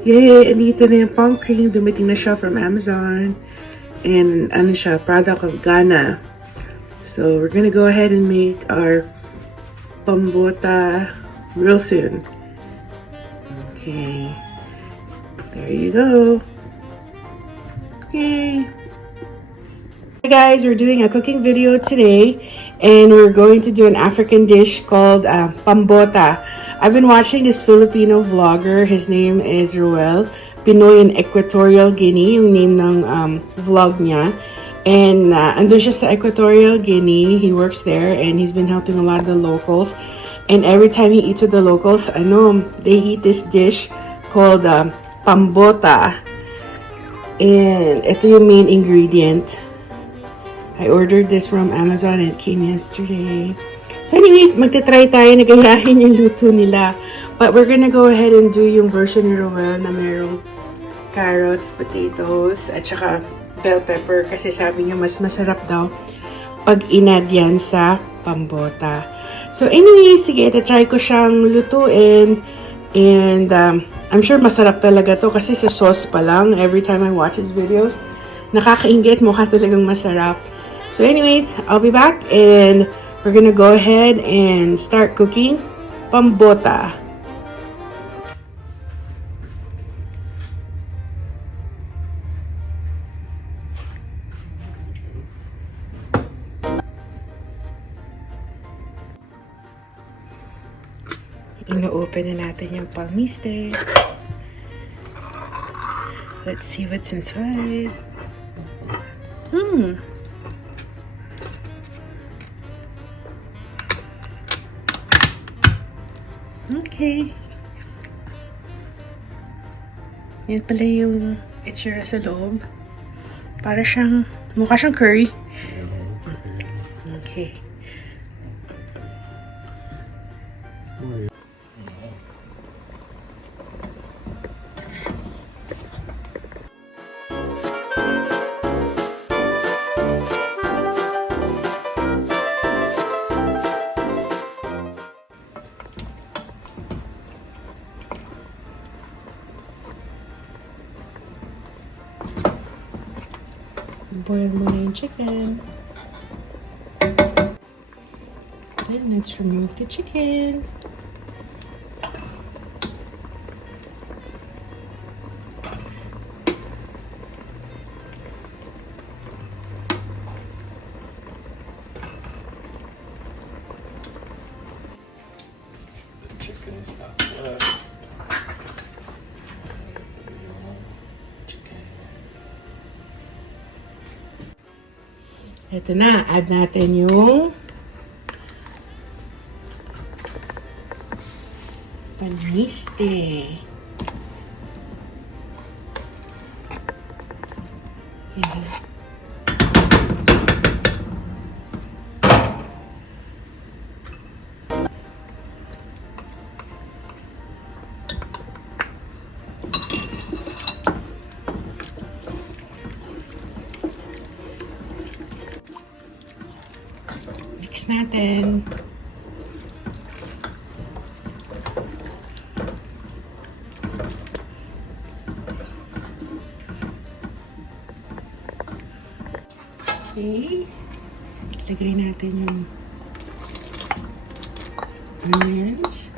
Yay! Andito na yung palm cream. Dumating na siya from Amazon. And ano siya, product of Ghana. So we're gonna go ahead and make our Pambota real soon. Okay. There you go. Yay! Hey guys, we're doing a cooking video today and we're going to do an African dish called Pambota. I've been watching this Filipino vlogger. His name is Ruel. Pinoy in Equatorial Guinea, yung name ng vlog niya. And andun siya sa Equatorial Guinea. He works there and he's been helping a lot of the locals. And every time he eats with the locals, I know they eat this dish called Pambota. And ito yung main ingredient. I ordered this from Amazon and it came yesterday. So anyways, magta-try tayo na gayahin yung luto nila. But we're gonna go ahead and do yung version ni Roel na merong carrots, potatoes, at saka bell pepper. Kasi sabi niya mas masarap daw pag inad yan sa Pambota. So anyways, sige, try ko siyang lutuin. And I'm sure masarap talaga to kasi sa sauce pa lang. Every time I watch his videos, nakakaingit, mukha talagang masarap. So anyways, I'll be back and we're gonna go ahead and start cooking Pambota. Ino-open na natin yung palmiste. Let's see what's inside. Okay. Yan pala yung itsura sa loob. Para siyang, mukha siyang curry. Okay. Boil muna yung chicken. Then let's remove the chicken. The chicken is not blood. Ito na, add natin yung panmiste. Yan. Mix natin. Okay. Lagay natin yung onions.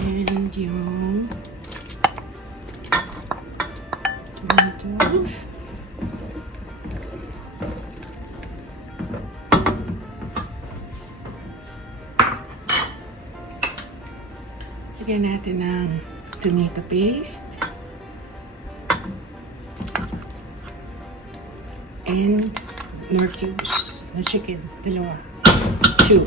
And yung tomatoes. Lagyan natin ng tomato paste. And more cubes na chicken. Dalawa. 2.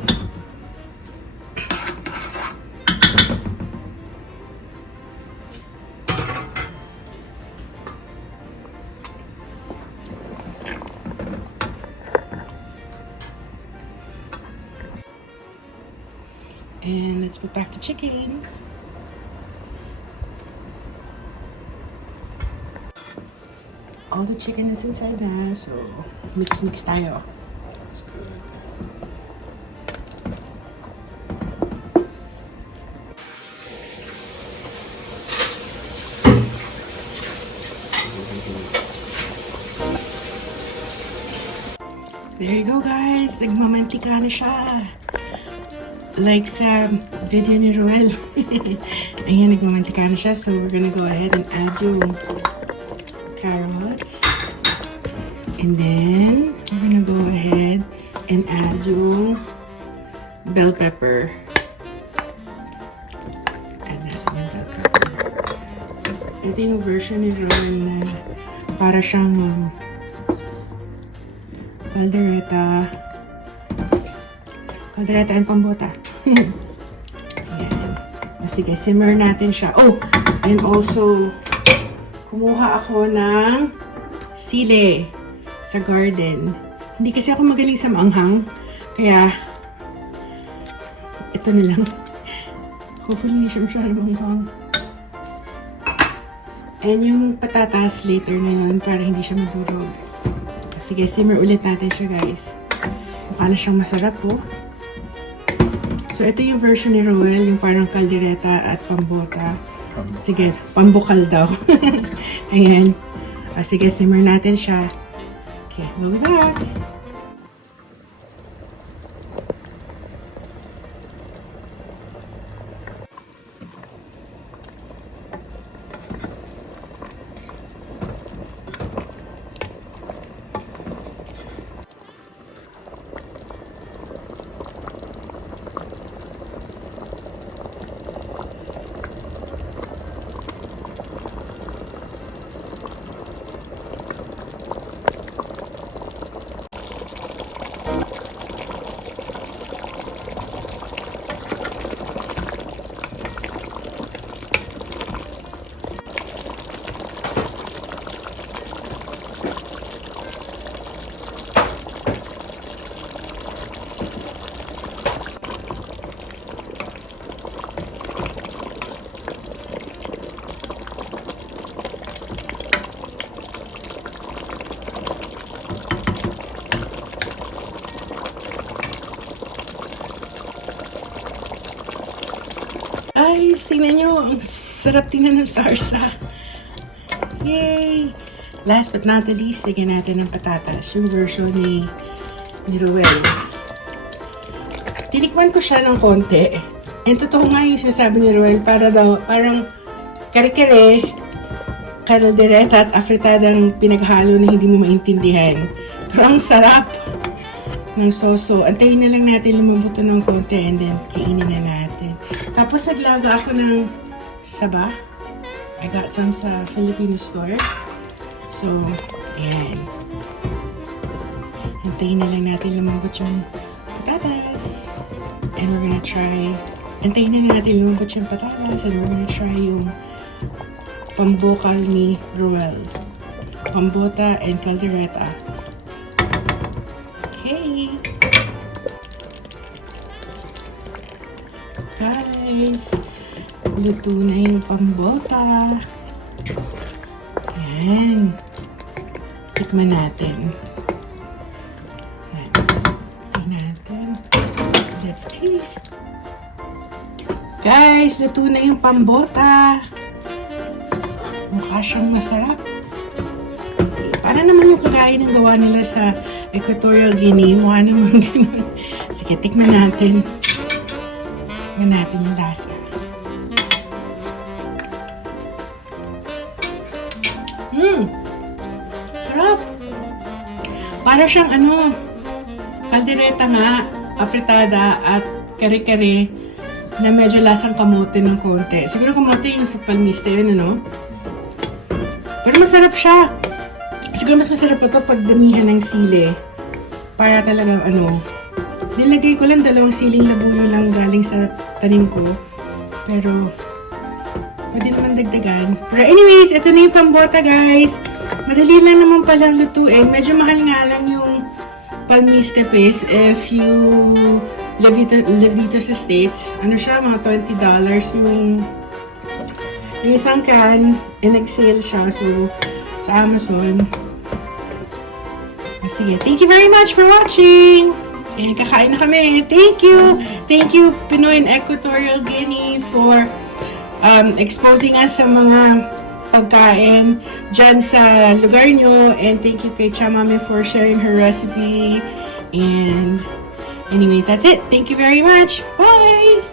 And let's put back the chicken. All the chicken is inside now, so Mix tayo. That's good. There you go, guys. Nagmamantika na siya. Like sa video ni Ruel. Ayan, nagmamantika na siya. So, we're gonna go ahead and add yung carrots. And then, we're gonna go ahead and add yung bell pepper. Add natin yung bell pepper. Ito yung version ni Ruel na para siyang Kaldereta and Pambota. Ayan. Sige, simmer natin siya. Oh! And also, kumuha ako ng sili sa garden. Hindi kasi ako magaling sa maanghang. Kaya, ito na lang. Hopefully, hindi siya masyadong maanghang. And yung patatas later na yun para hindi siya madurog. Sige, simmer ulit natin siya, guys. Mukha na siyang masarap, oh. So, ito yung version ni Roel, yung parang kaldereta at pambota. Sige, pambukal daw. Ayan. Sige, simmer natin siya. Okay, we'll be back. Guys, tingnan nyo. Ang sarap tingnan ng sarsa. Yay! Last but not the least, lagyan natin ng patatas. Yung version ni Ruel. Tinikman ko siya ng konti. And totoo nga yung sinasabi ni Ruel, parang kare-kare, kaldereta at afritada ang pinaghalo na hindi mo maintindihan. Pero ang sarap ng soso. Antayin na lang natin lumambot ng konti and then kainin na natin. Tapos naglaga ako ng saba. I got some sa Filipino store. So, ayan. Antayin na lang natin lumambot yung patatas. And we're gonna try, antayin na natin lumambot yung patatas and we're gonna try yung pambokal ni Ruel. Pambota and kaldereta. Okay. Guys, luto na yung pambota. Ayan. Tikman natin. Ayan. Tikman natin. Let's taste. Guys, luto na yung pambota. Mukha siyang masarap. Para naman yung kakain ng gawa nila sa Equatorial Guinea. Mukha naman ganun. Sige, tikman natin. Tikman natin yung lasa. Sarap! Para siyang kaldereta nga, afritada at kare-kare na medyo lasang kamote ng konti. Siguro kamote yung sa palmiste yun, Pero masarap siya. Siguro mas masarap ito pag damihan ng sili. Para talagang nilagay ko lang 2 siling labuyo lang galing sa tanim ko. Pero, pwede naman dagdagan. Pero anyways, ito na yung pambota, guys. Madali lang naman palang lutuin. Medyo mahal nga lang yung palmiste paste if you live dito sa States. Siya, mga $20 yung isang can. And nag-sale siya. So, sa Amazon. Sige, thank you very much for watching. And kakain na kami. Thank you. Thank you, Pinoy and Equatorial Guinea, for exposing us sa mga pagkain dyan sa lugar nyo. And thank you kay Chamame for sharing her recipe. And anyways, that's it. Thank you very much. Bye!